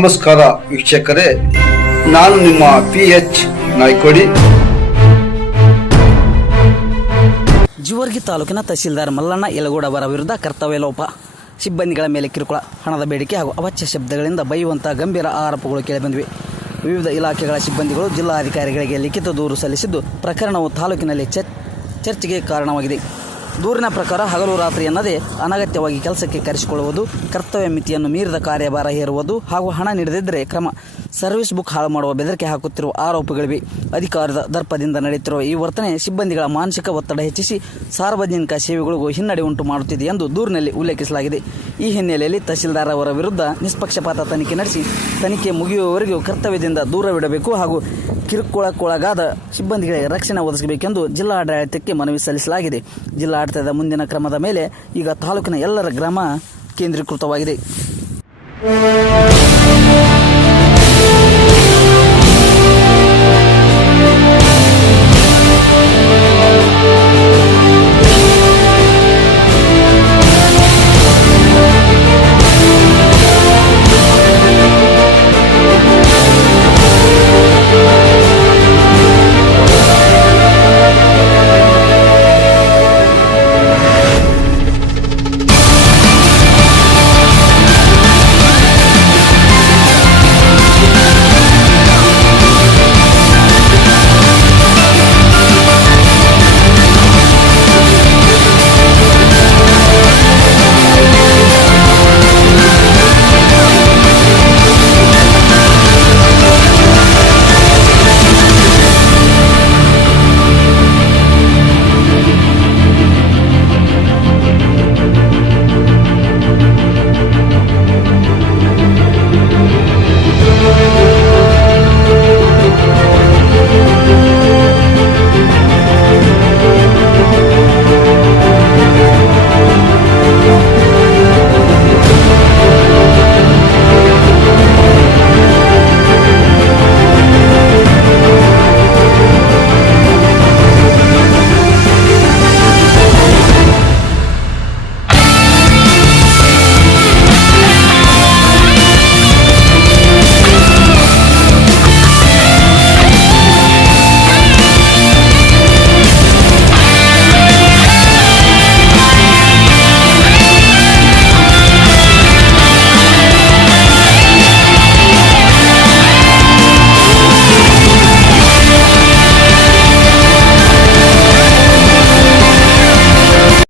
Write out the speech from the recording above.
ನಮಸ್ಕಾರ ವೀಕ್ಷಕರೇ, ನಾನು ನಿಮ್ಮ PH ನಾಯ್ಕೋಡಿ. ಜೀವರ್ಗಿ ತಾಲೂಕಿನ ತಹಸೀಲ್ದಾರ್ ಮಲ್ಲಣ್ಣ ಯಲಗೋಡ ಅವರ ವಿರುದ್ಧ ಕರ್ತವ್ಯ ಲೋಪ, ಸಿಬ್ಬಂದಿಗಳ ಮೇಲೆ ಕಿರುಕುಳ, ಹಣದ ಬೇಡಿಕೆ ಹಾಗೂ ಅವಾಚ್ಯ ಶಬ್ದಗಳಿಂದ ಬೈಯುವಂತಹ ಗಂಭೀರ ಆರೋಪಗಳು ಕೇಳಿಬಂದಿವೆ. ವಿವಿಧ ಇಲಾಖೆಗಳ ಸಿಬ್ಬಂದಿಗಳು ಜಿಲ್ಲಾಧಿಕಾರಿಗಳಿಗೆ ಲಿಖಿತ ದೂರು ಸಲ್ಲಿಸಿದ್ದು, ಪ್ರಕರಣವು ತಾಲೂಕಿನಲ್ಲಿ ಚರ್ಚೆಗೆ ಕಾರಣವಾಗಿದೆ. ದೂರಿನ ಪ್ರಕಾರ ಹಗಲು ರಾತ್ರಿ ಎನ್ನದೇ ಅನಗತ್ಯವಾಗಿ ಕೆಲಸಕ್ಕೆ ಕರೆಸಿಕೊಳ್ಳುವುದು, ಕರ್ತವ್ಯ ಮಿತಿಯನ್ನು ಮೀರಿದ ಕಾರ್ಯಭಾರ ಹೇರುವುದು ಹಾಗೂ ಹಣ ನೀಡದಿದ್ದರೆ ಕ್ರಮ, ಸರ್ವಿಸ್ ಬುಕ್ ಹಾಳು ಮಾಡುವ ಬೆದರಿಕೆ ಹಾಕುತ್ತಿರುವ ಆರೋಪಗಳಿವೆ. ಅಧಿಕಾರದ ದರ್ಪದಿಂದ ನಡೆಯುತ್ತಿರುವ ಈ ವರ್ತನೆ ಸಿಬ್ಬಂದಿಗಳ ಮಾನಸಿಕ ಒತ್ತಡ ಹೆಚ್ಚಿಸಿ ಸಾರ್ವಜನಿಕ ಸೇವೆಗಳಿಗೂ ಹಿನ್ನಡೆ ಉಂಟು ಮಾಡುತ್ತಿದೆ ಎಂದು ದೂರಿನಲ್ಲಿ ಉಲ್ಲೇಖಿಸಲಾಗಿದೆ. ಈ ಹಿನ್ನೆಲೆಯಲ್ಲಿ ತಹಸೀಲ್ದಾರ್ ಅವರ ವಿರುದ್ಧ ನಿಷ್ಪಕ್ಷಪಾತ ತನಿಖೆ ನಡೆಸಿ ತನಿಖೆ ಮುಗಿಯುವವರೆಗೂ ಕರ್ತವ್ಯದಿಂದ ದೂರವಿಡಬೇಕು ಹಾಗೂ ಕಿರುಕುಳಕ್ಕೊಳಗಾದ ಸಿಬ್ಬಂದಿಗಳಿಗೆ ರಕ್ಷಣೆ ಒದಗಿಸಬೇಕೆಂದು ಜಿಲ್ಲಾಡಳಿತಕ್ಕೆ ಮನವಿ ಸಲ್ಲಿಸಲಾಗಿದೆ. ಜಿಲ್ಲಾಡಳಿತದ ಮುಂದಿನ ಕ್ರಮದ ಮೇಲೆ ಈಗ ತಾಲೂಕಿನ ಎಲ್ಲರ ಗ್ರಾಮ ಕೇಂದ್ರೀಕೃತವಾಗಿದೆ.